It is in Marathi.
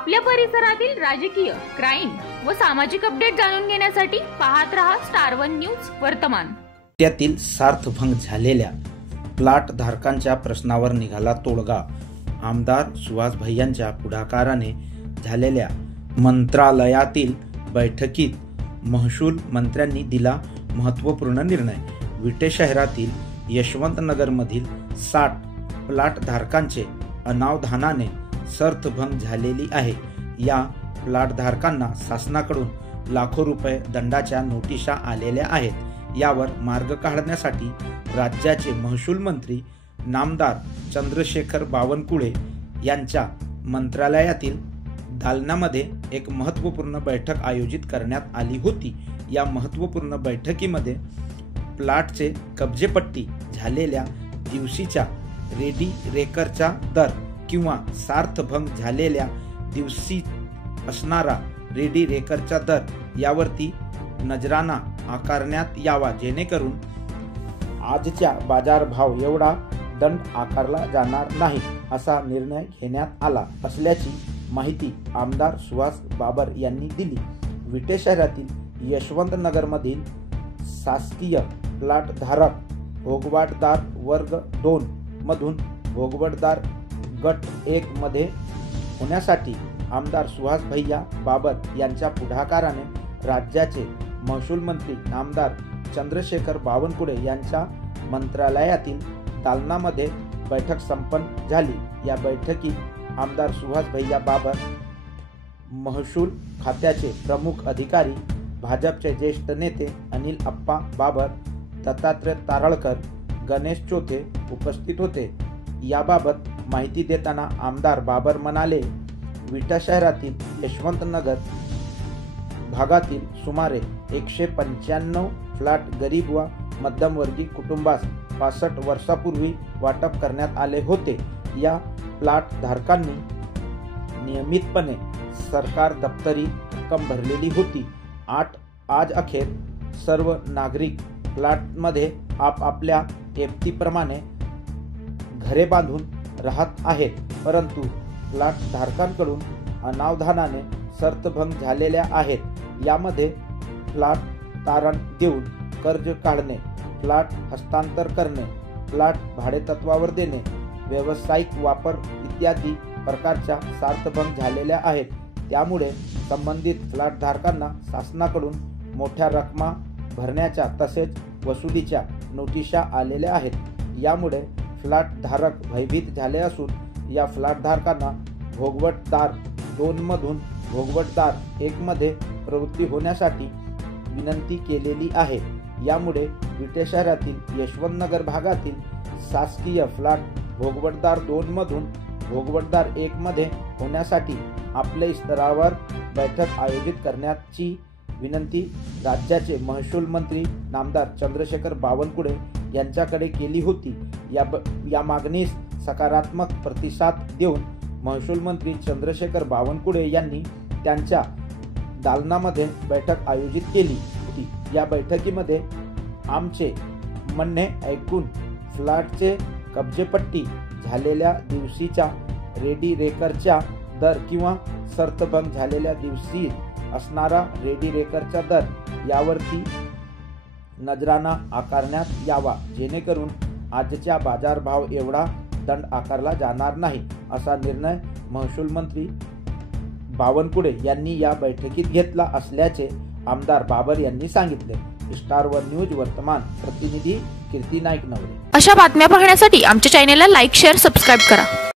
आपल्या परिसरातील राजकीय, क्राईम व सामाजिक अपडेट जाणून घेण्यासाठी पाहत रहा स्टार वन न्यूज वर्तमान। त्यातील सार्थभंग झालेल्या प्लॉट धारकांच्या प्रश्नावर निघाला तोडगा। आमदार सुहास भैयांच्या पुढाकाराने झालेल्या मंत्रालयातील बैठकीत महसूल मंत्र्यांनी दिला महत्त्वपूर्ण निर्णय। विटे शहरातील यशवंतनगरमधील 60 प्लॉट धारकांचे अनावधानाने सार्थभंग झालेली आहे। या प्लॉट धारकांना शासनाकडून लाखो रुपये दंडाच्या नोटिसा आलेल्या आहेत। यावर मार्ग काढण्यासाठी राज्याचे महसूल मंत्री नामदार चंद्रशेखर बावनकुळे यांच्या मंत्रालयातील दालनामध्ये एक महत्त्वपूर्ण बैठक आयोजित करण्यात आली होती। या महत्त्वपूर्ण बैठकीमध्ये प्लॉटचे कब्जेपट्टी झालेल्या दिवशीच्या रेडी रेकरचा दर किंवा सार्थभंग झालेल्या दिवशी असणारा रेडी रेकरचा दर यावरती नजराना आकारण्यात यावा, जेणेकरून आजच्या बाजारभाव एवढा दंड आकारला जाणार नाही, असा निर्णय घेण्यात आला असल्याची माहिती आमदार सुहास बाबर यांनी दिली। विटे शहरातील यशवंतनगरमधील शासकीय प्लॉट धारक भोगवटदार वर्ग 2 मधून भोगवटदार गट 1 मध्ये होण्यासाठी आमदार सुहास भैया बाबर यांच्या पुढाकाराने राज्याचे महसूल मंत्री नामदार चंद्रशेखर बावनकुळे यांच्या मंत्रालयातील दालनामध्ये बैठक संपन्न झाली। या बैठकीत आमदार सुहास भैया बाबर, महसूल खात्याचे प्रमुख अधिकारी, भाजपचे ज्येष्ठ नेते अनिल अप्पा बाबर, दत्तात्रय तारळकर, गणेश चोथे उपस्थित होते। याबाबत माहिती देताना आमदार बाबर म्हणाले, विटा शहरातील यशवंतनगर भागातील सुमारे 195 फ्लॅट गरीब व मध्यमवर्गीय कुटुंबास 65 वर्षापूर्वी वाटप करण्यात आले होते। या प्लॉट धारकांनी नियमितपणे सरकार दप्तरी रक्कम भरलेली होती। आज अखेर सर्व नागरिक प्लॉटमध्ये आपापल्या ऐपतीप्रमाणे घरे बांधून राहत आहेत, परंतु प्लॉट धारकांकडून अनावधानाने सार्थभंग झालेल्या आहेत। यामध्ये प्लॉट तारण देऊन कर्ज काढणे, प्लॉट हस्तांतर करणे, प्लॉट भाडेतत्वावर देणे, व्यावसायिक वापर इत्यादी प्रकारच्या सार्थभंग झालेल्या आहेत। त्यामुळे संबंधित प्लॉट धारकांना शासनाकडून मोठ्या रकमा भरण्याच्या तसेच वसुलीच्या नोटिसा आलेल्या आहेत। यामुळे प्लॉट धारक भयभीत झाले असून या प्लॉट धारकांना भोगवटदार 2 मधून भोगवटदार 1 मध्ये प्रवृत्ती होण्यासाठी विनंती केलेली आहे। यामुळे विटे शहरातील यशवंतनगर भागातील शासकीय प्लॉट भोगवटदार 2 मधून भोगवटदार 1 मध्ये होण्यासाठी आपल्या स्तरावर बैठक आयोजित करण्याची विनंती राज्याचे महसूल मंत्री नामदार चंद्रशेखर बावनकुळे यांच्याकडे केली होती। या मागणीस सकारात्मक प्रतिसाद देऊन महसूल मंत्री चंद्रशेखर बावनकुळे यांनी त्यांच्या दालनामध्ये बैठक आयोजित केली होती। या बैठकीमध्ये आमचे म्हणणे ऐकून प्लॉटचे कब्जेपट्टी झालेल्या दिवशीच्या रेडी रेकरचा दर किंवा सार्थभंग झालेल्या दिवशी असणारा रेडी रेकरचा दर यावरती नजराना आकारण्यात यावा, जेणेकरून आजच्या बाजारभाव एवढा दंड आकारला जाणार नाही, असा निर्णय महसूल मंत्री बावनकुळे यांनी या बैठकीत घेतला असल्याचे आमदार बाबर यांनी सांगितले। स्टार वन न्यूज वर्तमान प्रतिनिधी कीर्ती नाईक नवरे। अशा बातम्या पाहण्यासाठी आमच्या चॅनेलला लाईक, शेअर, सबस्क्राईब करा।